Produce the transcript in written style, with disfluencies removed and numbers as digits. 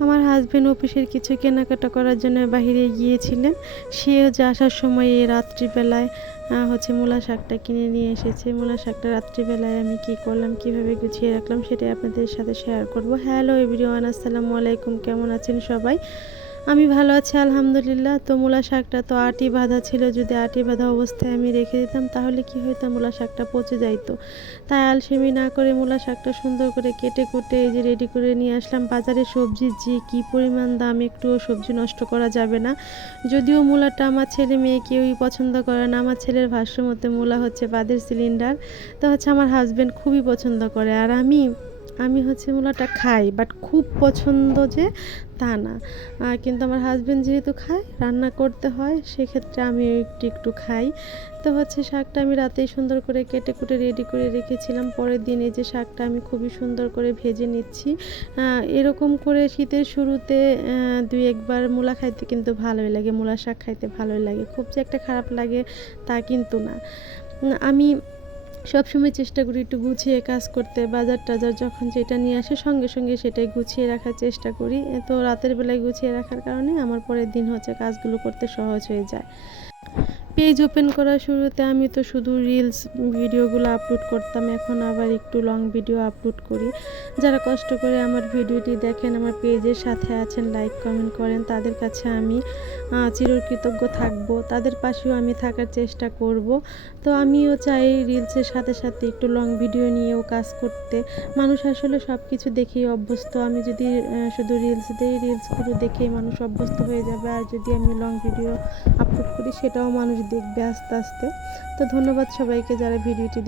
আমার হাজবেন্ড অফিসের কিছু কেনাকাটা করার জন্য বাহিরে গিয়েছিলেন। সেও যে আসার সময় এই রাত্রিবেলায় মূলা শাকটা কিনে নিয়ে এসেছে। মূলা শাকটা রাত্রিবেলায় আমি কি করলাম, কিভাবে গুছিয়ে রাখলাম সেটাই আপনাদের সাথে শেয়ার করব। হ্যালো এভরিওয়ান, আসসালামু আলাইকুম। কেমন আছেন সবাই? আমি ভালো আছি আলহামদুলিল্লাহ। তো মূলা শাকটা তো আটি বাঁধা ছিল, যদি আটি বাঁধা অবস্থায় আমি রেখে দিতাম তাহলে কি হতো, মূলা শাকটা পচে যাইতো। তাই আলসেমি না করে মূলা শাকটা সুন্দর করে কেটে কুটে এই যে রেডি করে নিয়ে আসলাম। বাজারে সবজির যে কী পরিমাণ দাম, একটুও সবজি নষ্ট করা যাবে না। যদিও মূলাটা আমার ছেলে মেয়ে কেউই পছন্দ করে না। আমার ছেলের ভাষ্য মতে মূলা হচ্ছে বাদের সিলিন্ডার। তো আমার হাজব্যান্ড খুবই পছন্দ করে, আর আমি আমি মূলাটা খাই, বাট খুব পছন্দ যে তা না। কিন্তু আমার হাজব্যান্ড যেহেতু খায়, রান্না করতে হয়, সেক্ষেত্রে আমি একটু একটু খাই। তো শাকটা আমি রাতেই সুন্দর করে কেটে কুটে রেডি করে রেখেছিলাম। পরের দিন এই যে শাকটা আমি খুবই সুন্দর করে ভেজে নিচ্ছি। এরকম করে শীতের শুরুতে দুই একবার মূলা খাইতে কিন্তু ভালোই লাগে, মূলা শাক খাইতে ভালোই লাগে, খুব যে একটা খারাপ লাগে তা কিন্তু না। আমি সবসময় চেষ্টা করি একটু গুছিয়ে কাজ করতে। বাজার টাজার যখন যেটা নিয়ে আসে সঙ্গে সঙ্গে সেটাই গুছিয়ে রাখার চেষ্টা করি। তো রাতের বেলায় গুছিয়ে রাখার কারণে আমার পরের দিন কাজগুলো করতে সহজ হয়ে যায়। পেজ ওপেন করার শুরুতে আমি তো শুধু রিলস ভিডিওগুলো আপলোড করতাম, এখন আবার একটু লং ভিডিও আপলোড করি। যারা কষ্ট করে আমার ভিডিওটি দেখেন, আমার পেজের সাথে আছেন, লাইক কমেন্ট করেন, তাদের কাছে আমি চিরকৃতজ্ঞ থাকব। তাদের পাশেও আমি থাকার চেষ্টা করব। তো আমিও চাই রিলসের সাথে সাথে একটু লং ভিডিও নিয়েও কাজ করতে। মানুষ আসলে সব কিছু দেখেই অভ্যস্ত। আমি যদি শুধু রিলস দিই, রিলসগুলো দেখেই মানুষ অভ্যস্ত হয়ে যাবে, আর যদি আমি লং ভিডিও আপলোড করি সেটাও মানুষ দেখবে আস্তে আস্তে। তো ধন্যবাদ সবাইকে যারা ভিডিওটি